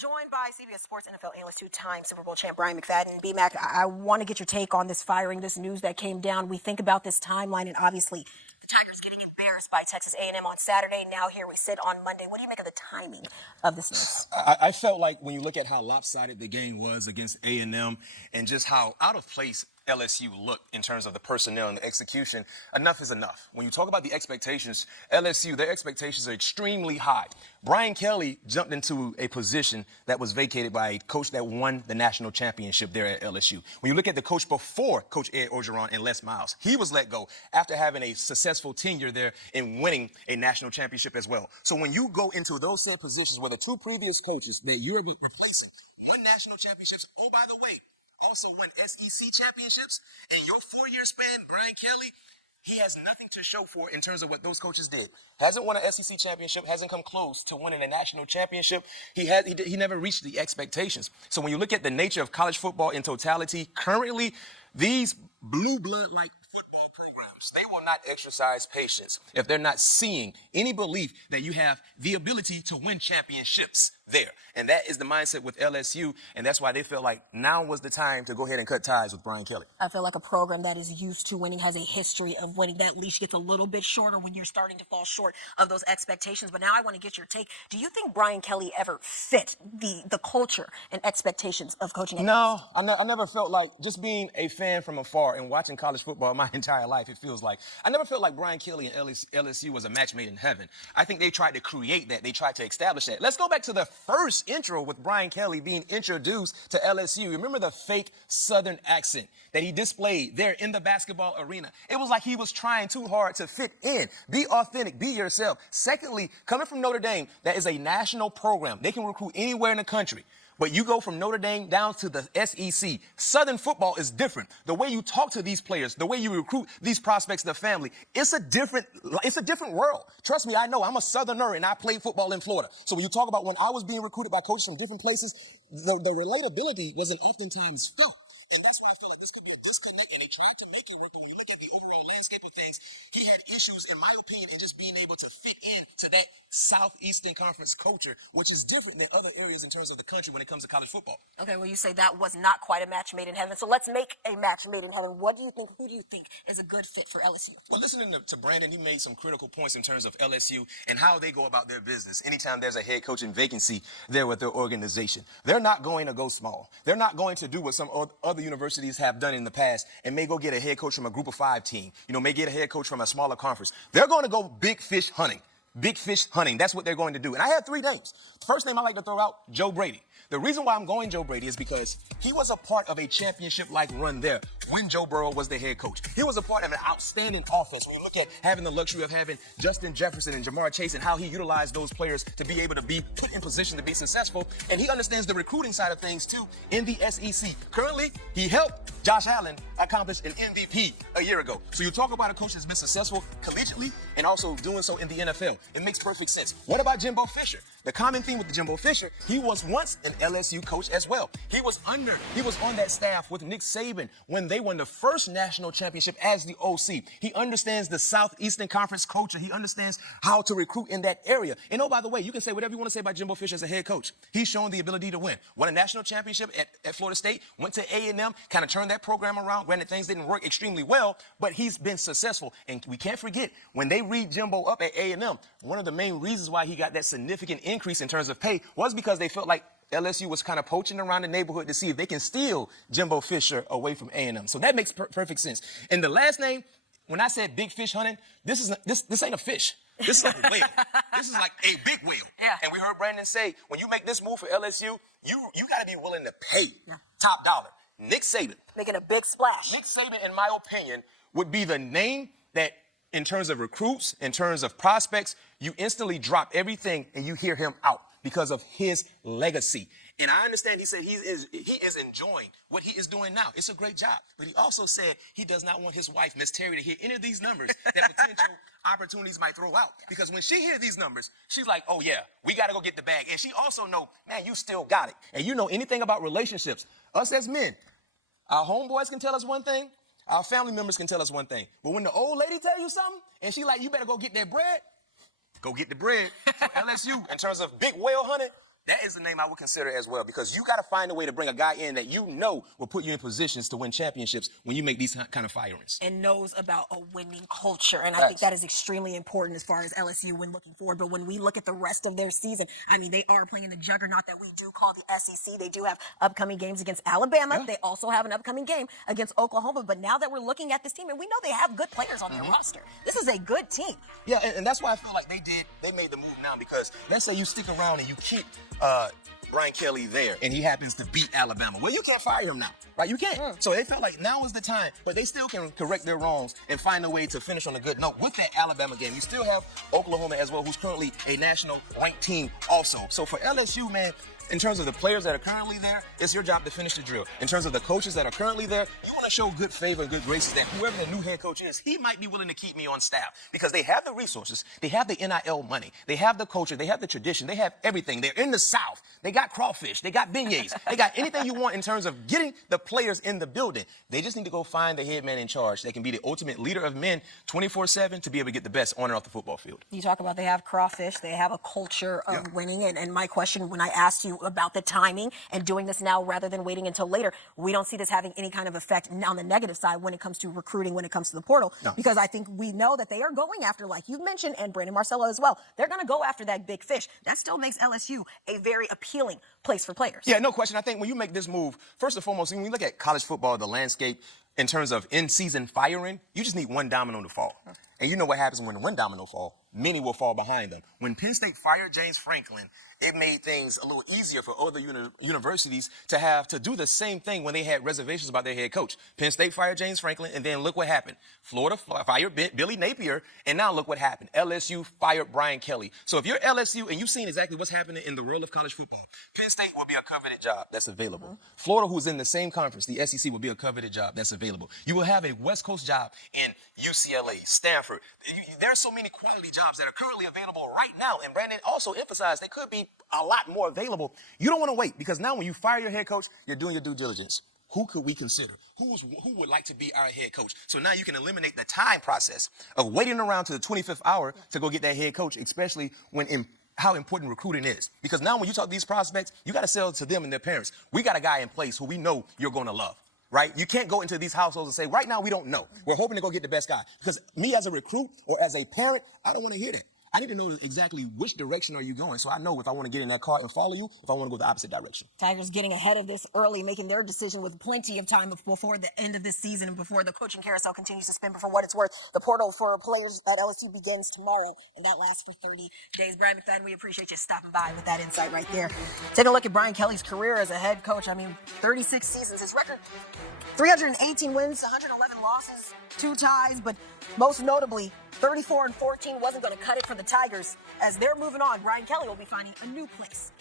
joined by CBS Sports NFL analyst, two-time Super Bowl champ Brian McFadden. B-Mac, I want to get your take on this firing, this news that came down. We think about this timeline, and obviously the Tigers getting embarrassed by Texas A&M on Saturday. Now here we sit on Monday. What do you make of the timing of this news? I felt like when you look at how lopsided the game was against A&M and just how out of place LSU looked in terms of the personnel and the execution, enough is enough. When you talk about the expectations, LSU, their expectations are extremely high. Brian Kelley jumped into a position that was vacated by a coach that won the national championship there at LSU. When you look at the coach before Coach Ed Orgeron and Les Miles, he was let go after having a successful tenure there and winning a national championship as well. So when you go into those said positions where the two previous coaches that you're replacing won national championships, oh, by the way, also won SEC championships. In your 4-year span, Brian Kelley, he has nothing to show for in terms of what those coaches did. Hasn't won an SEC championship, hasn't come close to winning a national championship. He never reached the expectations. So when you look at the nature of college football in totality, currently, these blue blood-like football programs, they will not exercise patience if they're not seeing any belief that you have the ability to win championships there. And that is the mindset with LSU, and that's why they felt like now was the time to go ahead and cut ties with Brian Kelley. I feel like a program that is used to winning, has a history of winning. That leash gets a little bit shorter when you're starting to fall short of those expectations. But now I want to get your take. Do you think Brian Kelley ever fit the culture and expectations of coaching? No, I never felt like, just being a fan from afar and watching college football my entire life, it feels like, I never felt like Brian Kelley and LSU was a match made in heaven. I think they tried to create that. They tried to establish that. Let's go back to the first intro with Brian Kelley being introduced to LSU. Remember the fake Southern accent that he displayed there in the basketball arena? It was like he was trying too hard to fit in. Be authentic, be yourself. Secondly, coming from Notre Dame, that is a national program. They can recruit anywhere in the country. But you go from Notre Dame down to the SEC. Southern football is different. The way you talk to these players, the way you recruit these prospects, the family, it's a different world. Trust me, I know. I'm a Southerner and I played football in Florida. So when you talk about when I was being recruited by coaches from different places, the relatability wasn't oftentimes felt. And that's why I feel like this could be a disconnect, and they tried to make it work, but when you look at the overall landscape of things, he had issues, in my opinion, in just being able to fit in to that Southeastern Conference culture, which is different than other areas in terms of the country when it comes to college football. Okay, well, you say that was not quite a match made in heaven, so let's make a match made in heaven. Who do you think is a good fit for LSU? Well, listening to Brandon, he made some critical points in terms of LSU and how they go about their business. Anytime there's a head coaching vacancy there with their organization, they're not going to go small. They're not going to do what some other universities have done in the past and may go get a head coach from a group of 5 team, may get a head coach from a smaller conference. They're going to go big fish hunting. Big fish hunting. That's what they're going to do. And I have 3 names. The first name I like to throw out, Joe Brady. The reason why I'm going Joe Brady is because he was a part of a championship-like run there when Joe Burrow was the head coach. He was a part of an outstanding offense. When you look at having the luxury of having Justin Jefferson and Jamar Chase and how he utilized those players to be able to be put in position to be successful. And he understands the recruiting side of things, too, in the SEC. Currently, he helped Josh Allen accomplish an MVP a year ago. So you talk about a coach that's been successful collegiately and also doing so in the NFL. It makes perfect sense. What about Jimbo Fisher? The common theme with the Jimbo Fisher, he was once an LSU coach as well. He was on that staff with Nick Saban when they won the first national championship as the OC. He understands the Southeastern Conference culture. He understands how to recruit in that area. And oh, by the way, you can say whatever you want to say about Jimbo Fisher as a head coach. He's shown the ability to win. Won a national championship at Florida State, went to A&M, kind of turned that program around. Granted, things didn't work extremely well, but he's been successful. And we can't forget, when they read Jimbo up at A&M, one of the main reasons why he got that significant increase in terms of pay was because they felt like LSU was kind of poaching around the neighborhood to see if they can steal Jimbo Fisher away from A&M. So that makes perfect sense. And the last name, when I said big fish hunting, this ain't a fish. This is like a whale. This is like a big whale. Yeah. And we heard Brandon say, when you make this move for LSU, you got to be willing to pay top dollar. Nick Saban. Making a big splash. Nick Saban, in my opinion, would be the name that, in terms of recruits, in terms of prospects, you instantly drop everything and you hear him out because of his legacy. And I understand he said he is enjoying what he is doing now. It's a great job. But he also said he does not want his wife, Miss Terry, to hear any of these numbers that potential opportunities might throw out. Because when she hears these numbers, she's like, oh, yeah, we got to go get the bag. And she also know, man, you still got it. And you know anything about relationships. Us as men, our homeboys can tell us one thing. Our family members can tell us one thing. But when the old lady tell you something and she like, you better go get that bread, go get the bread. So LSU, in terms of big whale hunting, That is the name I would consider as well, because you got to find a way to bring a guy in that you know will put you in positions to win championships when you make these kind of firings. And knows about a winning culture. And I think that is extremely important as far as LSU when looking forward. But when we look at the rest of their season, I mean, they are playing the juggernaut that we do call the SEC. They do have upcoming games against Alabama. Yeah. They also have an upcoming game against Oklahoma. But now that we're looking at this team, and we know they have good players on their roster, this is a good team. Yeah, and that's why I feel like they made the move now, because let's say you stick around and you keep Brian Kelly there, and he happens to beat Alabama. Well, you can't fire him now, right? You can't. So they felt like now is the time, but they still can correct their wrongs and find a way to finish on a good note with that Alabama game. You still have Oklahoma as well, who's currently a national ranked team also. So for LSU, man, in terms of the players that are currently there, it's your job to finish the drill. In terms of the coaches that are currently there, you want to show good favor and good graces that whoever the new head coach is, he might be willing to keep me on staff, because they have the resources, they have the NIL money, they have the culture, they have the tradition, they have everything. They're in the South. They got crawfish, they got beignets, they got anything you want in terms of getting the players in the building. They just need to go find the head man in charge that can be the ultimate leader of men 24/7 to be able to get the best on and off the football field. You talk about they have crawfish, they have a culture of winning. And my question when I asked you about the timing and doing this now rather than waiting until later, we don't see this having any kind of effect on the negative side when it comes to recruiting, when it comes to the portal. No. Because I think we know that they are going after, like you mentioned, and Brandon Marcello as well, they're going to go after that big fish. That still makes LSU a very appealing place for players. Yeah, no question. I think when you make this move, first and foremost, when we look at college football, the landscape, in terms of in-season firing, you just need one domino to fall. And you know what happens when one domino falls? Many will fall behind them. When Penn State fired James Franklin, it made things a little easier for other universities to have to do the same thing when they had reservations about their head coach. Penn State fired James Franklin, and then look what happened. Florida fired Billy Napier, and now look what happened. LSU fired Brian Kelly. So if you're LSU and you've seen exactly what's happening in the world of college football, Penn State will be a coveted job that's available. Florida, who's in the same conference, the SEC, will be a coveted job that's available. You will have a West Coast job in UCLA, Stanford. There are so many quality jobs that are currently available right now, and Brandon also emphasized they could be a lot more available. You don't want to wait, because now when you fire your head coach, you're doing your due diligence. Who could we consider? Who would like to be our head coach? So now you can eliminate the time process of waiting around to the 25th hour to go get that head coach, especially when how important recruiting is. Because now when you talk to these prospects, you got to sell to them and their parents. We got a guy in place who we know you're going to love. Right? You can't go into these households and say, right now, we don't know. We're hoping to go get the best guy. Because me as a recruit or as a parent, I don't want to hear that. I need to know exactly which direction are you going, so I know if I want to get in that car and follow you, if I want to go the opposite direction. Tigers getting ahead of this early, making their decision with plenty of time before the end of this season and before the coaching carousel continues to spin. But for what it's worth, the portal for players at LSU begins tomorrow, and that lasts for 30 days. Brian McFadden, we appreciate you stopping by with that insight right there. Take a look at Brian Kelly's career as a head coach. I mean, 36 seasons. His record, 318 wins, 111 losses, 2 ties, but most notably, 34-14 wasn't going to cut it for the Tigers. As they're moving on, Brian Kelly will be finding a new place